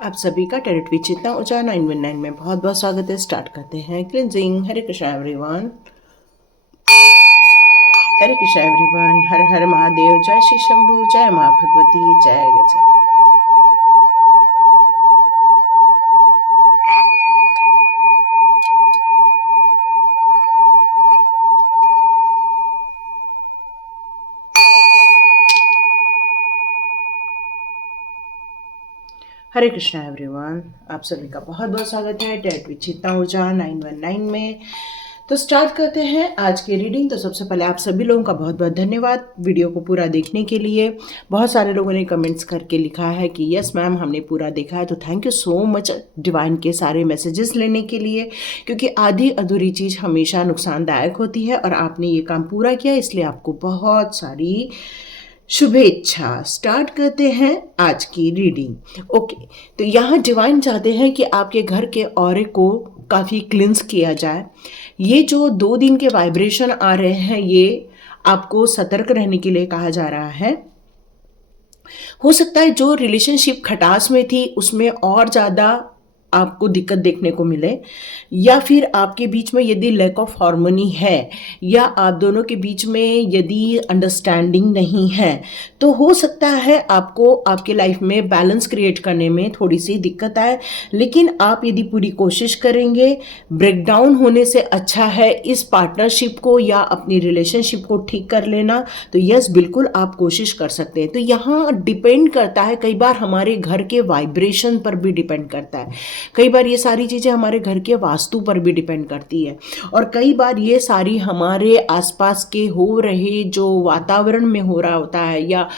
आप सभी का टेरिटरी चेतना ऊर्जा 919 में बहुत बहुत स्वागत है। स्टार्ट करते हैं क्लिनजिंग। हरे कृष्णा एवरीवन, हरे कृष्णा एवरीवन, हर हर महादेव, जय श्री शंभू, जय माँ भगवती, जय गजा। हरे कृष्णा एवरीवन, आप सभी का बहुत बहुत स्वागत है टेरिटरी चेतना ऊर्जा 919 में। तो स्टार्ट करते हैं आज की रीडिंग। तो सबसे पहले आप सभी लोगों का बहुत बहुत धन्यवाद वीडियो को पूरा देखने के लिए। बहुत सारे लोगों ने कमेंट्स करके लिखा है कि यस मैम हमने पूरा देखा है, तो thank you so much divine के सारे मैसेजेस लेने के लिए, क्योंकि आधी अधूरी चीज़ हमेशा नुकसानदायक होती है और आपने ये काम पूरा किया, इसलिए आपको बहुत सारी शुभेच्छा। स्टार्ट करते हैं आज की रीडिंग। ओके, तो यहाँ डिवाइन चाहते हैं कि आपके घर के ऑरे को काफ़ी क्लिंस किया जाए। ये जो 2 दिन के वाइब्रेशन आ रहे हैं, ये आपको सतर्क रहने के लिए कहा जा रहा है। हो सकता है जो रिलेशनशिप खटास में थी उसमें और ज़्यादा आपको दिक्कत देखने को मिले, या फिर आपके बीच में यदि लैक ऑफ हार्मनी है, या आप दोनों के बीच में यदि अंडरस्टैंडिंग नहीं है, तो हो सकता है आपको आपके लाइफ में बैलेंस क्रिएट करने में थोड़ी सी दिक्कत आए। लेकिन आप यदि पूरी कोशिश करेंगे, ब्रेकडाउन होने से अच्छा है इस पार्टनरशिप को या अपनी रिलेशनशिप को ठीक कर लेना। तो यस, बिल्कुल आप कोशिश कर सकते हैं। तो यहाँ डिपेंड करता है, कई बार हमारे घर के वाइब्रेशन पर भी डिपेंड करता है, कई बार ये सारी चीज़ें हमारे घर के वास्तु पर भी डिपेंड करती है, और कई बार ये सारी हमारे आसपास के हो रहे जो वातावरण में हो रहा होता है, या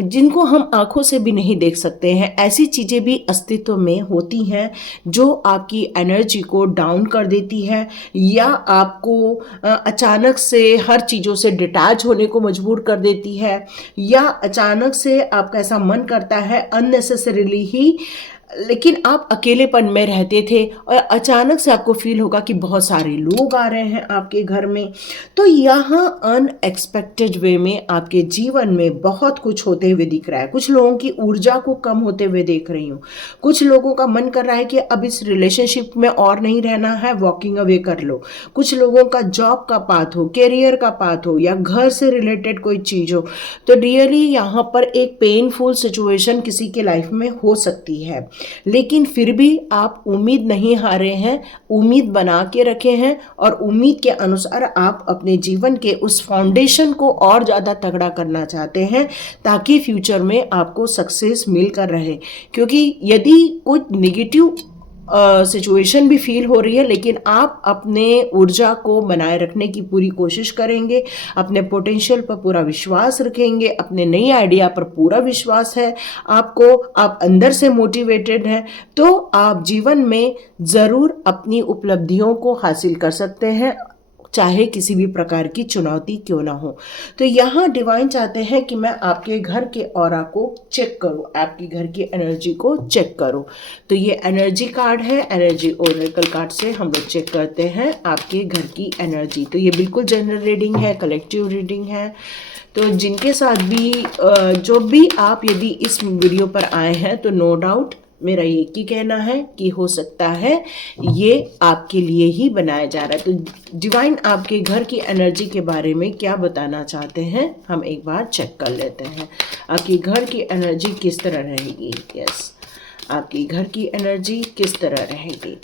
जिनको हम आंखों से भी नहीं देख सकते हैं, ऐसी चीज़ें भी अस्तित्व में होती हैं जो आपकी एनर्जी को डाउन कर देती है, या आपको अचानक से हर चीज़ों से डिटैच होने को मजबूर कर देती है, या अचानक से आपका ऐसा मन करता है अननेसेसरीली ही, लेकिन आप अकेलेपन में रहते थे और अचानक से आपको फील होगा कि बहुत सारे लोग आ रहे हैं आपके घर में। तो यहाँ अनएक्सपेक्टेड वे में आपके जीवन में बहुत कुछ होते हुए दिख रहा है। कुछ लोगों की ऊर्जा को कम होते हुए देख रही हूँ। कुछ लोगों का मन कर रहा है कि अब इस रिलेशनशिप में और नहीं रहना है, वॉकिंग अवे कर लो। कुछ लोगों का जॉब का पाथ हो, करियर का पाथ हो, या घर से रिलेटेड कोई चीज़ हो, तो रियली यहाँ पर एक पेनफुल सिचुएशन किसी के लाइफ में हो सकती है। लेकिन फिर भी आप उम्मीद नहीं हारे हैं, उम्मीद बना के रखे हैं, और उम्मीद के अनुसार आप अपने जीवन के उस फाउंडेशन को और ज़्यादा तगड़ा करना चाहते हैं, ताकि फ्यूचर में आपको सक्सेस मिलकर रहे। क्योंकि यदि कुछ निगेटिव सिचुएशन भी फील हो रही है, लेकिन आप अपने ऊर्जा को बनाए रखने की पूरी कोशिश करेंगे, अपने पोटेंशियल पर पूरा विश्वास रखेंगे, अपने नई आइडिया पर पूरा विश्वास है आपको, आप अंदर से मोटिवेटेड हैं, तो आप जीवन में ज़रूर अपनी उपलब्धियों को हासिल कर सकते हैं, चाहे किसी भी प्रकार की चुनौती क्यों ना हो। तो यहाँ डिवाइन चाहते हैं कि मैं आपके घर के ऑरा को चेक करूँ, आपकी घर की एनर्जी को चेक करूँ। तो ये एनर्जी कार्ड है, एनर्जी ओरेकल कार्ड से हम लोग चेक करते हैं आपके घर की एनर्जी। तो ये बिल्कुल जनरल रीडिंग है, कलेक्टिव रीडिंग है। तो जिनके साथ भी जो भी आप यदि इस वीडियो पर आए हैं, तो नो डाउट मेरा एक ही कहना है कि हो सकता है ये आपके लिए ही बनाया जा रहा है। तो डिवाइन आपके घर की एनर्जी के बारे में क्या बताना चाहते हैं, हम एक बार चेक कर लेते हैं। आपकी घर की एनर्जी किस तरह रहेगी? यस, आपकी घर की एनर्जी किस तरह रहेगी?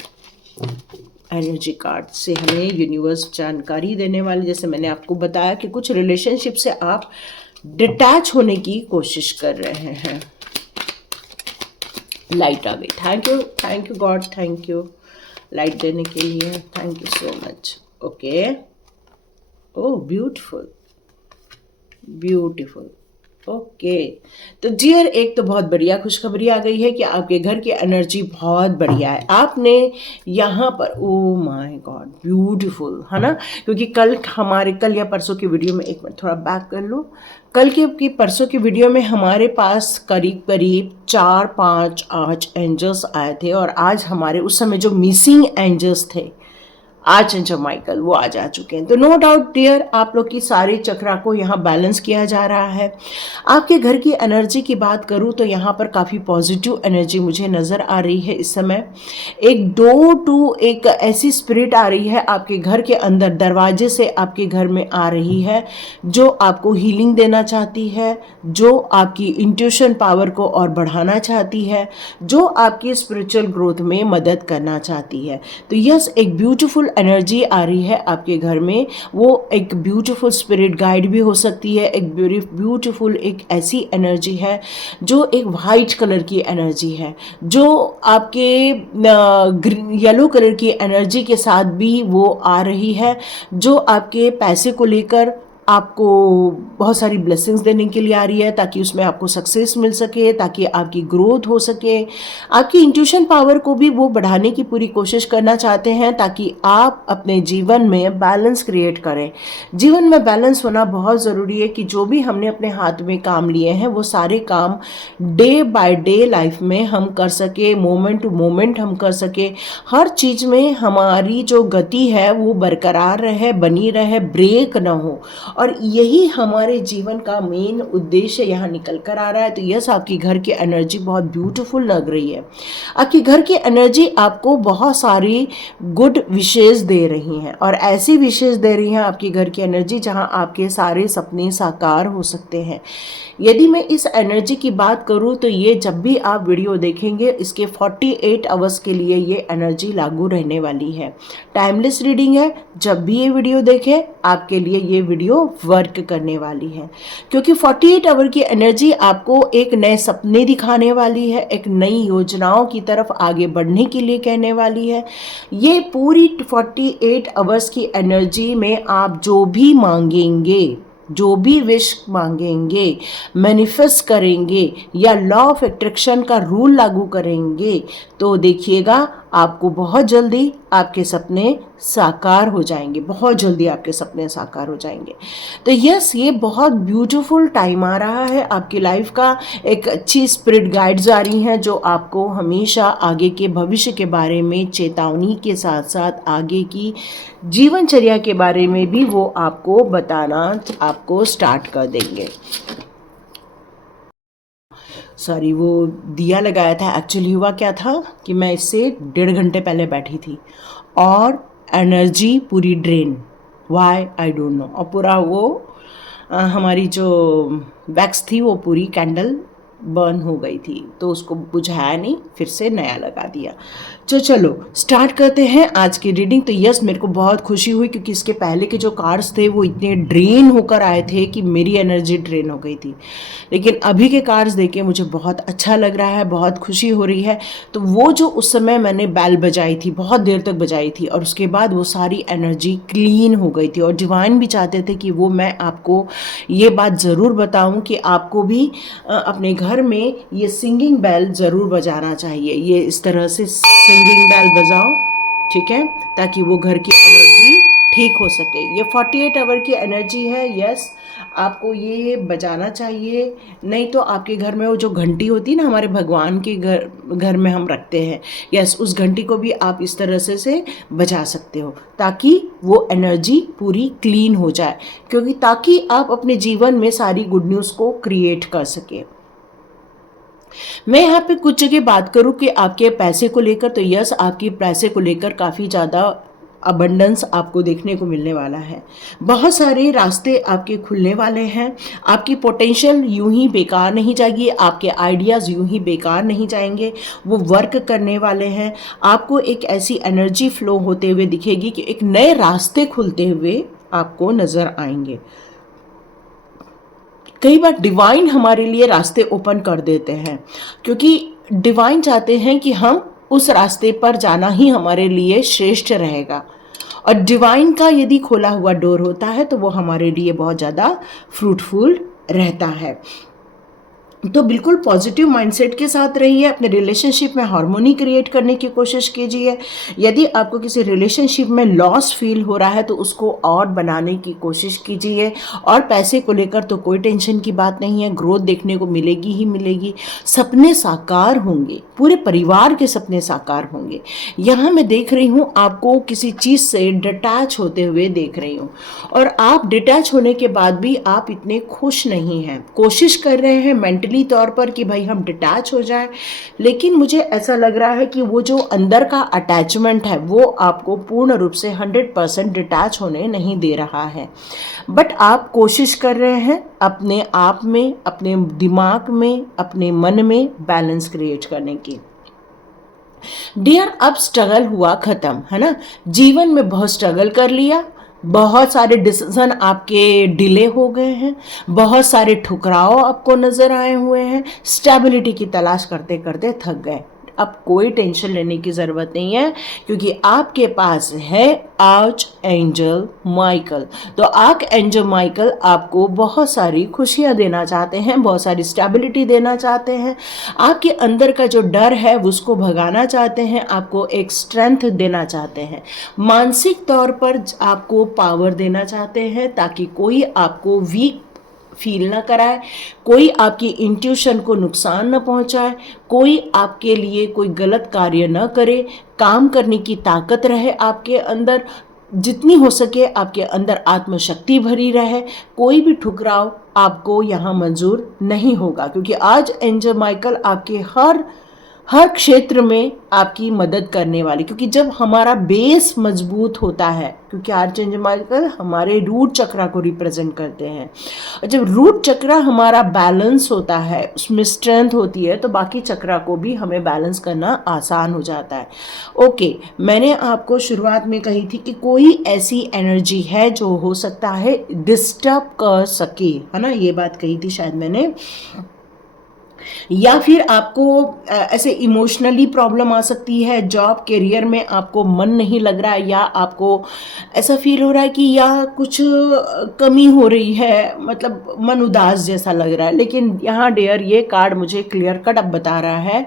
एनर्जी कार्ड से हमें यूनिवर्स जानकारी देने वाले, जैसे मैंने आपको बताया कि कुछ रिलेशनशिप से आप डिटैच होने की कोशिश कर रहे हैं। लाइट आ गई। Thank you God, thank you light देने के लिए, thank you so much. Okay, oh beautiful beautiful. Okay, तो डियर, एक तो बहुत बढ़िया खुशखबरी आ गई है कि आपके घर की एनर्जी बहुत बढ़िया है। आपने यहाँ पर, ओ माय गॉड, ब्यूटीफुल है ना, क्योंकि कल या परसों की वीडियो में, एक मिनट थोड़ा बैक कर लो, कल की परसों की वीडियो में हमारे पास करीब करीब 4 5 8 एंजल्स आए थे, और आज हमारे उस समय जो मिसिंग एंजल्स थे आर्चएंजल माइकल वो आज आ चुके हैं। तो नो डाउट डियर, आप लोग की सारी चक्रा को यहाँ बैलेंस किया जा रहा है। आपके घर की एनर्जी की बात करूँ तो यहाँ पर काफ़ी पॉजिटिव एनर्जी मुझे नज़र आ रही है इस समय। एक डोर टू एक ऐसी स्पिरिट आ रही है आपके घर के अंदर, दरवाजे से आपके घर में आ रही है, जो आपको हीलिंग देना चाहती है, जो आपकी इंट्यूशन पावर को और बढ़ाना चाहती है, जो आपकी स्पिरिचुअल ग्रोथ में मदद करना चाहती है। तो यस, एक ब्यूटीफुल एनर्जी आ रही है आपके घर में। वो एक ब्यूटीफुल स्पिरिट गाइड भी हो सकती है, एक ब्यूटीफुल एक ऐसी एनर्जी है जो एक वाइट कलर की एनर्जी है, जो आपके येलो कलर की एनर्जी के साथ भी वो आ रही है, जो आपके पैसे को लेकर आपको बहुत सारी ब्लेसिंग्स देने के लिए आ रही है, ताकि उसमें आपको सक्सेस मिल सके, ताकि आपकी ग्रोथ हो सके। आपकी इंट्यूशन पावर को भी वो बढ़ाने की पूरी कोशिश करना चाहते हैं, ताकि आप अपने जीवन में बैलेंस क्रिएट करें। जीवन में बैलेंस होना बहुत ज़रूरी है कि जो भी हमने अपने हाथ में काम लिए हैं वो सारे काम डे बाय डे लाइफ में हम कर सके, मोमेंट टू मोमेंट हम कर सके। हर चीज़ में हमारी जो गति है वो बरकरार रहे, बनी रहे, ब्रेक ना हो, और यही हमारे जीवन का मेन उद्देश्य यहाँ निकल कर आ रहा है। तो यस, आपकी घर की एनर्जी बहुत ब्यूटीफुल लग रही है। आपकी घर की एनर्जी आपको बहुत सारी गुड विशेष दे रही हैं, और ऐसी विशेष दे रही हैं आपकी घर की एनर्जी जहाँ आपके सारे सपने साकार हो सकते हैं। यदि मैं इस एनर्जी की बात करूँ तो ये जब भी आप वीडियो देखेंगे इसके 48 आवर्स के लिए ये एनर्जी लागू रहने वाली है। टाइमलेस रीडिंग है, जब भी ये वीडियो देखें आपके लिए ये वीडियो वर्क करने वाली है, क्योंकि 48 आवर की एनर्जी आपको एक नए सपने दिखाने वाली है, एक नई योजनाओं की तरफ आगे बढ़ने के लिए कहने वाली है। ये पूरी 48 आवर्स की एनर्जी में आप जो भी मांगेंगे, जो भी विश मांगेंगे, मैनिफेस्ट करेंगे या लॉ ऑफ अट्रैक्शन का रूल लागू करेंगे, तो देखिएगा आपको बहुत जल्दी आपके सपने साकार हो जाएंगे, बहुत जल्दी आपके सपने साकार हो जाएंगे। तो यस, ये बहुत ब्यूटीफुल टाइम आ रहा है आपकी लाइफ का। एक अच्छी स्पिरिट गाइड्स आ रही हैं जो आपको हमेशा आगे के भविष्य के बारे में चेतावनी के साथ साथ आगे की जीवनचर्या के बारे में भी वो आपको बताना आपको स्टार्ट कर देंगे। सॉरी, वो दिया लगाया था। एक्चुअली हुआ क्या था कि मैं इससे 1.5 घंटे पहले बैठी थी और एनर्जी पूरी drain, why I don't know, और पूरा वो हमारी जो वैक्स थी वो पूरी कैंडल बर्न हो गई थी, तो उसको बुझाया नहीं, फिर से नया लगा दिया। तो चलो स्टार्ट करते हैं आज की रीडिंग। तो यस, मेरे को बहुत खुशी हुई क्योंकि इसके पहले के जो कार्ड्स थे वो इतने ड्रेन होकर आए थे कि मेरी एनर्जी ड्रेन हो गई थी, लेकिन अभी के कार्ड्स देख के मुझे बहुत अच्छा लग रहा है, बहुत खुशी हो रही है। तो वो जो उस समय मैंने बैल बजाई थी, बहुत देर तक बजाई थी, और उसके बाद वो सारी एनर्जी क्लीन हो गई थी, और डिवाइन भी चाहते थे कि वो मैं आपको ये बात ज़रूर बताऊं कि आपको भी अपने घर में ये सिंगिंग बेल ज़रूर बजाना चाहिए। ये इस तरह से सिंगिंग बेल बजाओ, ठीक है, ताकि वो घर की एनर्जी ठीक हो सके। ये 48 आवर की एनर्जी है। यस, आपको ये बजाना चाहिए, नहीं तो आपके घर में वो जो घंटी होती है ना, हमारे भगवान के घर में हम रखते हैं, यस, उस घंटी को भी आप इस तरह से बजा सकते हो, ताकि वो एनर्जी पूरी क्लीन हो जाए, क्योंकि ताकि आप अपने जीवन में सारी गुड न्यूज़ को क्रिएट कर सके। मैं यहाँ पे कुछ जगह बात करूँ कि आपके पैसे को लेकर, तो यस, आपके पैसे को लेकर काफ़ी ज़्यादा अबंडेंस आपको देखने को मिलने वाला है। बहुत सारे रास्ते आपके खुलने वाले हैं। आपकी पोटेंशियल यूं ही बेकार नहीं जाएगी, आपके आइडियाज़ यूं ही बेकार नहीं जाएंगे, वो वर्क करने वाले हैं। आपको एक ऐसी एनर्जी फ्लो होते हुए दिखेगी कि एक नए रास्ते खुलते हुए आपको नज़र आएंगे। कई बार डिवाइन हमारे लिए रास्ते ओपन कर देते हैं, क्योंकि डिवाइन चाहते हैं कि हम उस रास्ते पर जाना ही हमारे लिए श्रेष्ठ रहेगा, और डिवाइन का यदि खोला हुआ डोर होता है तो वो हमारे लिए बहुत ज़्यादा फ्रूटफुल रहता है। तो बिल्कुल पॉजिटिव माइंडसेट के साथ रहिए, अपने रिलेशनशिप में हार्मोनी क्रिएट करने की कोशिश कीजिए। यदि आपको किसी रिलेशनशिप में लॉस फील हो रहा है तो उसको और बनाने की कोशिश कीजिए। और पैसे को लेकर तो कोई टेंशन की बात नहीं है, ग्रोथ देखने को मिलेगी ही मिलेगी। सपने साकार होंगे, पूरे परिवार के सपने साकार होंगे। यहाँ मैं देख रही हूँ आपको किसी चीज़ से डिटैच होते हुए देख रही हूँ, और आप डिटैच होने के बाद भी आप इतने खुश नहीं हैं। कोशिश कर रहे हैं मेंटली तौर पर कि भाई हम डिटैच हो जाएं, लेकिन मुझे ऐसा लग रहा है कि वो जो अंदर का अटैचमेंट है वो आपको पूर्ण रूप से 100% डिटैच होने नहीं दे रहा है। बट आप कोशिश कर रहे हैं अपने आप में, अपने दिमाग में, अपने मन में बैलेंस क्रिएट करने की। डियर, अब स्ट्रगल हुआ खत्म, है ना। जीवन में बहुत स्ट्रगल कर लिया, बहुत सारे डिसीजन आपके डिले हो गए हैं, बहुत सारे ठुकराव आपको नजर आए हुए हैं, स्टेबिलिटी की तलाश करते करते थक गए। अब कोई टेंशन लेने की ज़रूरत नहीं है, क्योंकि आपके पास है आर्च एंजल माइकल। तो आर्क एंजल माइकल आपको बहुत सारी खुशियां देना चाहते हैं, बहुत सारी स्टेबिलिटी देना चाहते हैं। आपके अंदर का जो डर है उसको भगाना चाहते हैं, आपको एक स्ट्रेंथ देना चाहते हैं, मानसिक तौर पर आपको पावर देना चाहते हैं, ताकि कोई आपको वीक फील ना कराए, कोई आपकी इंट्यूशन को नुकसान न पहुंचाए, कोई आपके लिए कोई गलत कार्य न करे। काम करने की ताकत रहे आपके अंदर, जितनी हो सके आपके अंदर आत्मशक्ति भरी रहे। कोई भी ठुकराव आपको यहाँ मंजूर नहीं होगा, क्योंकि आज एंजल माइकल आपके हर क्षेत्र में आपकी मदद करने वाली। क्योंकि जब हमारा बेस मजबूत होता है, क्योंकि आर्चएंजल माइकल हमारे रूट चक्रा को रिप्रेजेंट करते हैं, और जब रूट चक्रा हमारा बैलेंस होता है, उसमें स्ट्रेंथ होती है, तो बाकी चक्रा को भी हमें बैलेंस करना आसान हो जाता है। ओके, मैंने आपको शुरुआत में कही थी कि कोई ऐसी एनर्जी है जो हो सकता है डिस्टर्ब कर सके, है ना, ये बात कही थी शायद मैंने। या फिर आपको ऐसे इमोशनली प्रॉब्लम आ सकती है, जॉब करियर में आपको मन नहीं लग रहा है, या आपको ऐसा फील हो रहा है कि या कुछ कमी हो रही है, मतलब मन उदास जैसा लग रहा है। लेकिन यहाँ डियर, ये कार्ड मुझे क्लियर कट अब बता रहा है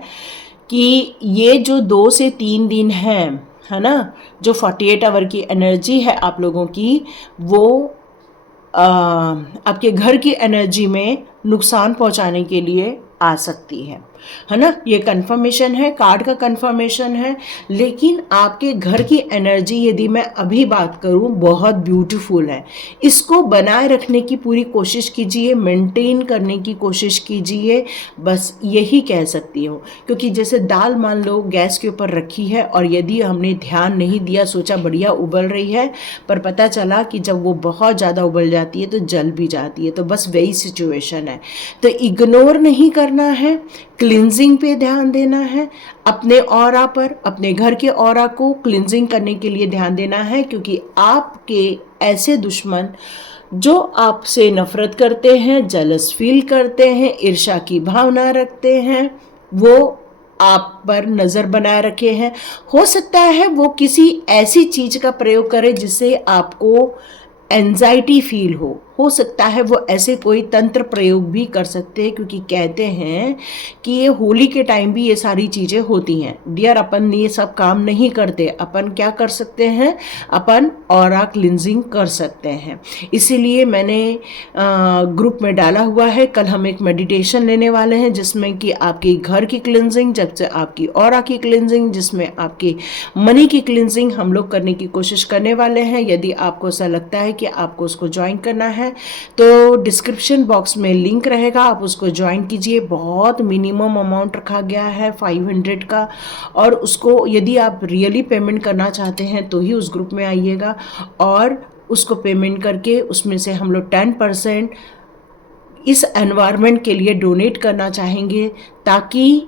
कि ये जो 2 से 3 दिन है ना, जो 48 आवर की एनर्जी है आप लोगों की, वो आपके घर की एनर्जी में नुकसान पहुंचाने के लिए आ सकती है ना। ये कंफर्मेशन है, कार्ड का कंफर्मेशन है। लेकिन आपके घर की एनर्जी, यदि मैं अभी बात करूं, बहुत ब्यूटीफुल है। इसको बनाए रखने की पूरी कोशिश कीजिए, मेंटेन करने की कोशिश कीजिए, बस यही कह सकती हूँ। क्योंकि जैसे दाल मान लो गैस के ऊपर रखी है, और यदि हमने ध्यान नहीं दिया, सोचा बढ़िया उबल रही है, पर पता चला कि जब वो बहुत ज़्यादा उबल जाती है तो जल भी जाती है। तो बस वही सिचुएशन है। तो इग्नोर नहीं करना है, क्लिनजिंग पे ध्यान देना है, अपने ऑरा पर, अपने घर के ऑरा को क्लिनजिंग करने के लिए ध्यान देना है। क्योंकि आपके ऐसे दुश्मन जो आपसे नफरत करते हैं, जेलस फील करते हैं, ईर्ष्या की भावना रखते हैं, वो आप पर नज़र बनाए रखे हैं। हो सकता है वो किसी ऐसी चीज़ का प्रयोग करे जिससे आपको एंजाइटी फील हो सकता है वो ऐसे कोई तंत्र प्रयोग भी कर सकते हैं, क्योंकि कहते हैं कि ये होली के टाइम भी ये सारी चीज़ें होती हैं। डियर, अपन ये सब काम नहीं करते, अपन क्या कर सकते हैं, अपन ऑरा क्लिनजिंग कर सकते हैं। इसीलिए मैंने ग्रुप में डाला हुआ है, कल हम एक मेडिटेशन लेने वाले हैं जिसमें कि आपकी घर की क्लिनजिंग, जब से आपकी ऑरा की क्लिनजिंग, जिसमें आपकी मनी की क्लिनजिंग हम लोग करने की कोशिश करने वाले हैं। यदि आपको ऐसा लगता है कि आपको उसको ज्वाइन करना है तो डिस्क्रिप्शन बॉक्स में लिंक रहेगा, आप उसको ज्वाइन कीजिए। बहुत मिनिमम अमाउंट रखा गया है 500 का, और उसको यदि आप रियली पेमेंट करना चाहते हैं तो ही उस ग्रुप में आइएगा, और उसको पेमेंट करके उसमें से हम लोग 10% इस एनवायरनमेंट के लिए डोनेट करना चाहेंगे, ताकि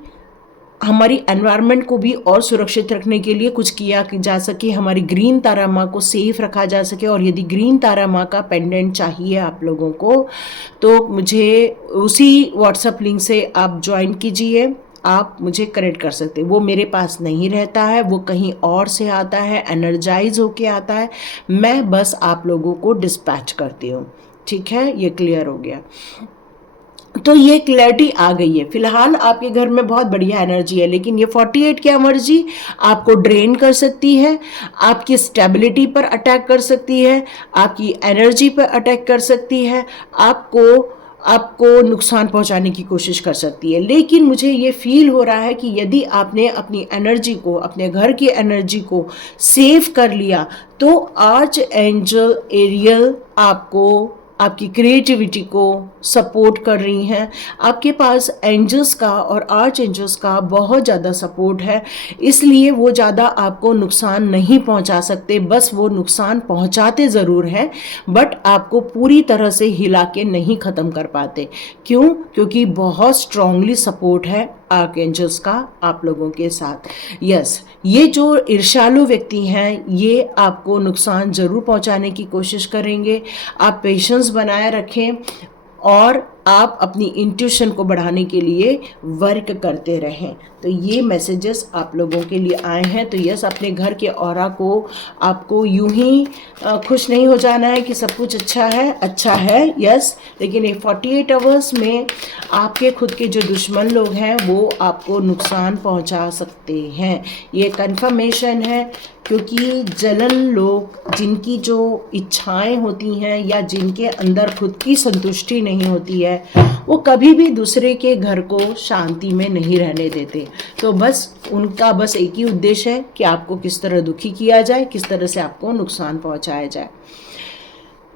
हमारी एनवायरनमेंट को भी और सुरक्षित रखने के लिए कुछ किया जा सके, हमारी ग्रीन तारा माँ को सेफ रखा जा सके। और यदि ग्रीन तारा माँ का पेंडेंट चाहिए आप लोगों को, तो मुझे उसी व्हाट्सएप लिंक से आप ज्वाइन कीजिए, आप मुझे कनेक्ट कर सकते हैं। वो मेरे पास नहीं रहता है, वो कहीं और से आता है, एनर्जाइज होके आता है, मैं बस आप लोगों को डिस्पैच करती हूँ। ठीक है, ये क्लियर हो गया। तो ये क्लैरिटी आ गई है। फिलहाल आपके घर में बहुत बढ़िया एनर्जी है, लेकिन ये 48 की एनर्जी आपको ड्रेन कर सकती है, आपकी स्टेबिलिटी पर अटैक कर सकती है, आपकी एनर्जी पर अटैक कर सकती है, आपको आपको नुकसान पहुंचाने की कोशिश कर सकती है। लेकिन मुझे ये फील हो रहा है कि यदि आपने अपनी एनर्जी को, अपने घर की एनर्जी को सेव कर लिया, तो आर्च एंजल एरियल आपको, आपकी क्रिएटिविटी को सपोर्ट कर रही हैं। आपके पास एंजल्स का और आर्च एंजल्स का बहुत ज़्यादा सपोर्ट है, इसलिए वो ज़्यादा आपको नुकसान नहीं पहुंचा सकते। बस वो नुकसान पहुंचाते ज़रूर हैं, बट आपको पूरी तरह से हिला के नहीं ख़त्म कर पाते। क्यों? क्योंकि बहुत स्ट्रांगली सपोर्ट है आर्कएंजल्स का आप लोगों के साथ। यस, ये जो ईर्ष्यालु व्यक्ति हैं, ये आपको नुकसान ज़रूर पहुंचाने की कोशिश करेंगे। आप पेशेंस बनाए रखें और आप अपनी इंट्यूशन को बढ़ाने के लिए वर्क करते रहें। तो ये मैसेजेस आप लोगों के लिए आए हैं। तो यस, अपने घर के ऑरा को आपको यूं ही खुश नहीं हो जाना है कि सब कुछ अच्छा है यस, लेकिन ये 48 आवर्स में आपके खुद के जो दुश्मन लोग हैं वो आपको नुकसान पहुंचा सकते हैं। ये कंफर्मेशन है, क्योंकि जलन लोग, जिनकी जो इच्छाएं होती हैं या जिनके अंदर खुद की संतुष्टि नहीं होती है, वो कभी भी दूसरे के घर को शांति में नहीं रहने देते। तो बस उनका बस एक ही उद्देश्य है कि आपको किस तरह दुखी किया जाए, किस तरह से आपको नुकसान पहुंचाया जाए।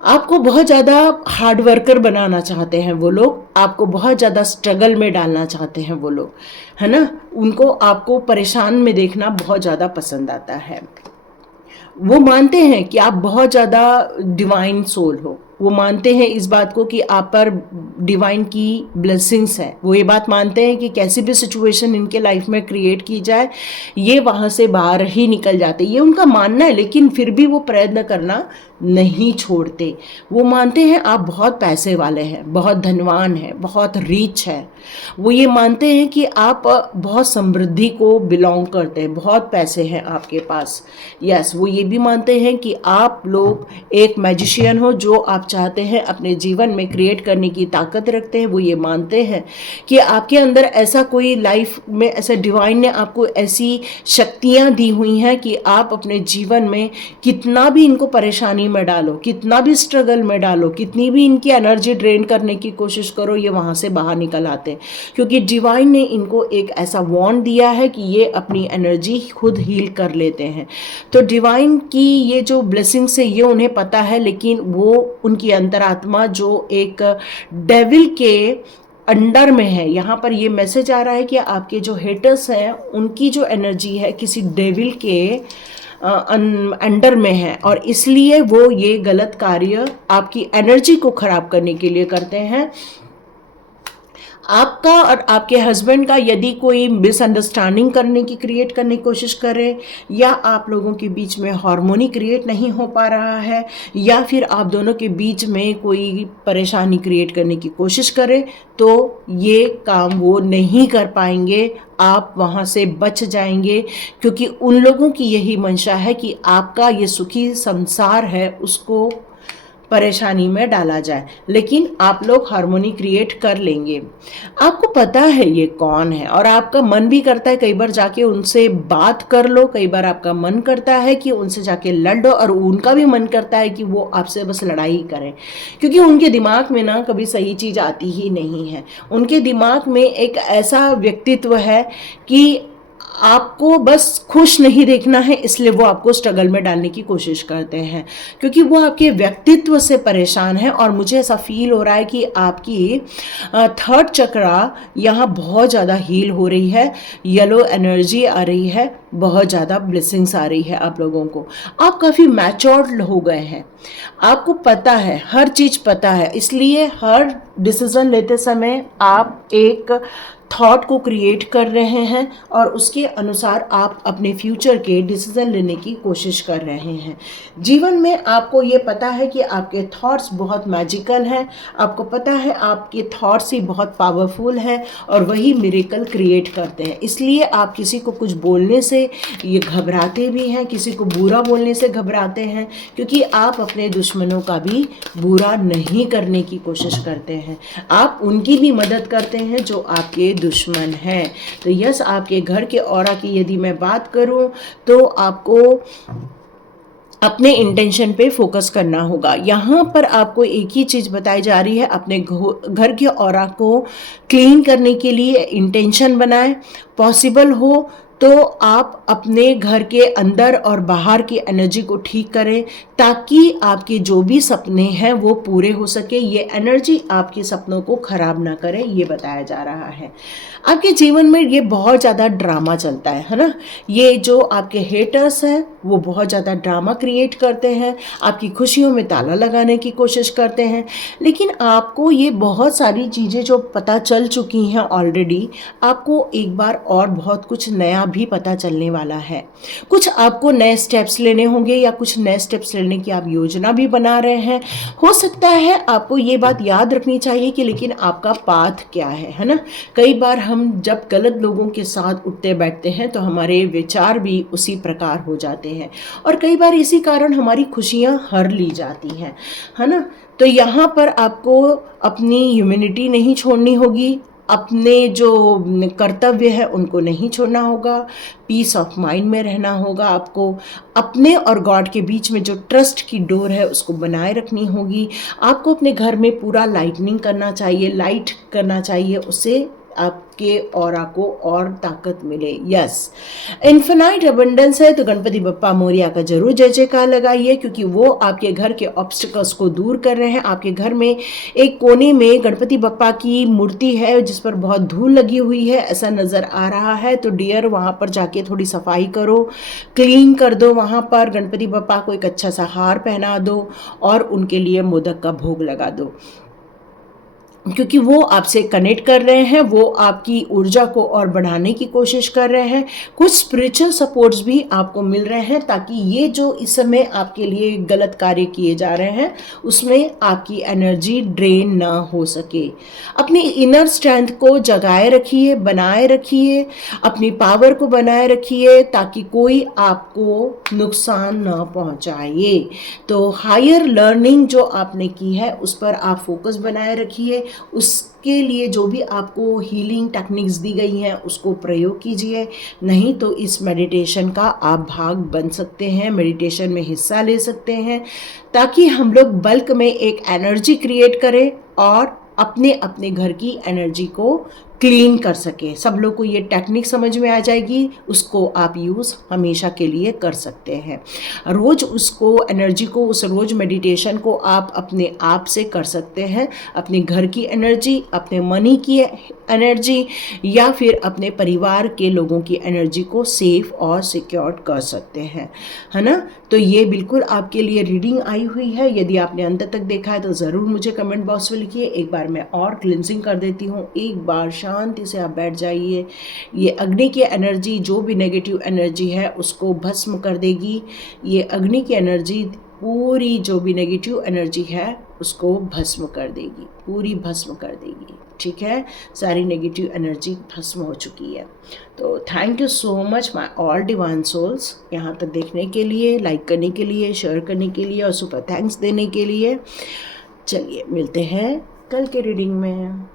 आपको बहुत ज़्यादा हार्ड वर्कर बनाना चाहते हैं वो लोग, आपको बहुत ज़्यादा स्ट्रगल में डालना चाहते हैं वो लोग, है ना। उनको आपको परेशान में देखना बहुत ज़्यादा पसंद आता है। वो मानते हैं कि आप बहुत ज़्यादा डिवाइन सोल हो, वो मानते हैं इस बात को कि आप पर डिवाइन की ब्लेसिंग्स है। वो ये बात मानते हैं कि कैसी भी सिचुएशन इनके लाइफ में क्रिएट की जाए, ये वहाँ से बाहर ही निकल जाते। ये उनका मानना है, लेकिन फिर भी वो प्रयत्न करना नहीं छोड़ते। वो मानते हैं आप बहुत पैसे वाले हैं, बहुत धनवान हैं, बहुत रीच है। वो ये मानते हैं कि आप बहुत समृद्धि को बिलोंग करते हैं, बहुत पैसे हैं आपके पास। यस, वो ये भी मानते हैं कि आप लोग एक मैजिशियन हो, जो आप चाहते हैं अपने जीवन में क्रिएट करने की ताकत रखते हैं। वो ये मानते हैं कि आपके अंदर ऐसा कोई लाइफ में ऐसा डिवाइन ने आपको ऐसी शक्तियाँ दी हुई हैं कि आप अपने जीवन में कितना भी इनको परेशानी में डालो, कितना भी स्ट्रगल में डालो, कितनी भी इनकी एनर्जी ड्रेन करने की कोशिश करो, ये वहाँ से बाहर निकल आते हैं। क्योंकि डिवाइन ने इनको एक ऐसा वॉन्ड दिया है कि ये अपनी एनर्जी खुद हील कर लेते हैं। तो डिवाइन की ये जो ब्लेसिंग्स है, ये उन्हें पता है, लेकिन वो उनकी अंतरात्मा जो एक डेविल के अंडर में है। यहाँ पर ये मैसेज आ रहा है कि आपके जो हेटर्स हैं, उनकी जो एनर्जी है किसी डेविल के अंडर में है, और इसलिए वो ये गलत कार्य आपकी एनर्जी को खराब करने के लिए करते हैं। आपका और आपके हस्बैंड का यदि कोई मिसअंडरस्टैंडिंग करने की, क्रिएट करने की कोशिश करे, या आप लोगों के बीच में हार्मोनी क्रिएट नहीं हो पा रहा है, या फिर आप दोनों के बीच में कोई परेशानी क्रिएट करने की कोशिश करे, तो ये काम वो नहीं कर पाएंगे। आप वहाँ से बच जाएंगे, क्योंकि उन लोगों की यही मंशा है कि आपका ये सुखी संसार है उसको परेशानी में डाला जाए। लेकिन आप लोग हार्मोनी क्रिएट कर लेंगे। आपको पता है ये कौन है, और आपका मन भी करता है कई बार जाके उनसे बात कर लो, कई बार आपका मन करता है कि उनसे जाके लड़ लो, और उनका भी मन करता है कि वो आपसे बस लड़ाई करें, क्योंकि उनके दिमाग में ना कभी सही चीज़ आती ही नहीं है। उनके दिमाग में एक ऐसा व्यक्तित्व है कि आपको बस खुश नहीं देखना है, इसलिए वो आपको स्ट्रगल में डालने की कोशिश करते हैं, क्योंकि वो आपके व्यक्तित्व से परेशान है। और मुझे ऐसा फील हो रहा है कि आपकी थर्ड चक्रा यहाँ बहुत ज़्यादा हील हो रही है, येलो एनर्जी आ रही है, बहुत ज़्यादा ब्लेसिंग्स आ रही है आप लोगों को। आप काफ़ी मैच्योर्ड हो गए हैं, आपको पता है, हर चीज़ पता है, इसलिए हर डिसीज़न लेते समय आप एक थॉट को क्रिएट कर रहे हैं, और उसके अनुसार आप अपने फ्यूचर के डिसीजन लेने की कोशिश कर रहे हैं। जीवन में आपको ये पता है कि आपके थॉट्स बहुत मैजिकल हैं, आपको पता है आपके थॉट्स ही बहुत पावरफुल हैं, और वही मिरेकल क्रिएट करते हैं। इसलिए आप किसी को कुछ बोलने से ये घबराते भी हैं, किसी को बुरा बोलने से घबराते हैं, क्योंकि आप अपने दुश्मनों का भी बुरा नहीं करने की कोशिश करते हैं, आप उनकी भी मदद करते हैं जो आपके दुश्मन हैं। तो यस, आपके घर के ऑरा की यदि मैं बात करूं तो आपको अपने इंटेंशन पे फोकस करना होगा। यहाँ पर आपको एक ही चीज़ बताई जा रही है, अपने घर के ऑरा को क्लीन करने के लिए इंटेंशन बनाएं। पॉसिबल हो तो आप अपने घर के अंदर और बाहर की एनर्जी को ठीक करें ताकि आपके जो भी सपने हैं वो पूरे हो सके। ये एनर्जी आपके सपनों को खराब ना करे, ये बताया जा रहा है। आपके जीवन में ये बहुत ज़्यादा ड्रामा चलता है ना। ये जो आपके हेटर्स हैं वो बहुत ज़्यादा ड्रामा क्रिएट करते हैं, आपकी खुशियों में ताला लगाने की कोशिश करते हैं। लेकिन आपको ये बहुत सारी चीज़ें जो पता चल चुकी हैं ऑलरेडी, आपको एक बार और बहुत कुछ नया भी पता चलने वाला है। कुछ आपको नए स्टेप्स लेने होंगे या कुछ नए स्टेप्स लेने की आप योजना भी बना रहे हैं। हो सकता है आपको ये बात याद रखनी चाहिए कि लेकिन आपका पाथ क्या है ना। कई बार हम जब गलत लोगों के साथ उठते बैठते हैं तो हमारे विचार भी उसी प्रकार हो जाते हैं और कई बार इसी कारण हमारी खुशियां हर ली जाती हैं, है ना। तो यहाँ पर आपको अपनी ह्यूमैनिटी नहीं छोड़नी होगी, अपने जो कर्तव्य है उनको नहीं छोड़ना होगा, पीस ऑफ माइंड में रहना होगा। आपको अपने और गॉड के बीच में जो ट्रस्ट की डोर है उसको बनाए रखनी होगी। आपको अपने घर में पूरा लाइटनिंग करना चाहिए, लाइट करना चाहिए, उससे आपके ऑरा को और ताकत मिले। यस, इन्फिनाइट अबंडेंस है तो गणपति बप्पा मोरिया का जरूर जय जयकार लगाइए, क्योंकि वो आपके घर के ऑब्स्टिकल्स को दूर कर रहे हैं। आपके घर में एक कोने में गणपति बप्पा की मूर्ति है जिस पर बहुत धूल लगी हुई है, ऐसा नज़र आ रहा है। तो डियर वहाँ पर जाके थोड़ी सफाई करो, क्लीन कर दो। वहाँ पर गणपति बप्पा को एक अच्छा सा हार पहना दो और उनके लिए मोदक का भोग लगा दो, क्योंकि वो आपसे कनेक्ट कर रहे हैं, वो आपकी ऊर्जा को और बढ़ाने की कोशिश कर रहे हैं। कुछ स्पिरिचुअल सपोर्ट्स भी आपको मिल रहे हैं ताकि ये जो इस समय आपके लिए गलत कार्य किए जा रहे हैं उसमें आपकी एनर्जी ड्रेन ना हो सके। अपनी इनर स्ट्रेंथ को जगाए रखिए, बनाए रखिए, अपनी पावर को बनाए रखिए ताकि कोई आपको नुकसान ना पहुंचाए। तो हायर लर्निंग जो आपने की है उस पर आप फोकस बनाए रखिए। उसके लिए जो भी आपको हीलिंग टेक्निक्स दी गई हैं उसको प्रयोग कीजिए, नहीं तो इस मेडिटेशन का आप भाग बन सकते हैं, मेडिटेशन में हिस्सा ले सकते हैं, ताकि हम लोग बल्क में एक एनर्जी क्रिएट करें और अपने अपने घर की एनर्जी को क्लीन कर सके। सब लोग को ये टेक्निक समझ में आ जाएगी, उसको आप यूज़ हमेशा के लिए कर सकते हैं। रोज़ उसको एनर्जी को, उस रोज़ मेडिटेशन को आप अपने आप से कर सकते हैं। अपने घर की एनर्जी, अपने मनी की एनर्जी या फिर अपने परिवार के लोगों की एनर्जी को सेफ और सिक्योर कर सकते हैं, है ना। तो ये बिल्कुल आपके लिए रीडिंग आई हुई है। यदि आपने अंत तक देखा है तो ज़रूर मुझे कमेंट बॉक्स में लिखिए। एक बार मैं और क्लिनजिंग कर देती हूँ, एक बार शांति से आप बैठ जाइए। ये अग्नि की एनर्जी, जो भी नेगेटिव एनर्जी है उसको भस्म कर देगी। ये अग्नि की एनर्जी पूरी जो भी नेगेटिव एनर्जी है उसको भस्म कर देगी, पूरी भस्म कर देगी। ठीक है, सारी नेगेटिव एनर्जी भस्म हो चुकी है। तो thank you so much my all divine souls, यहाँ तक देखने के लिए, लाइक करने के लिए, शेयर करने के लिए और सुपर थैंक्स देने के लिए। चलिए मिलते हैं कल के रीडिंग में।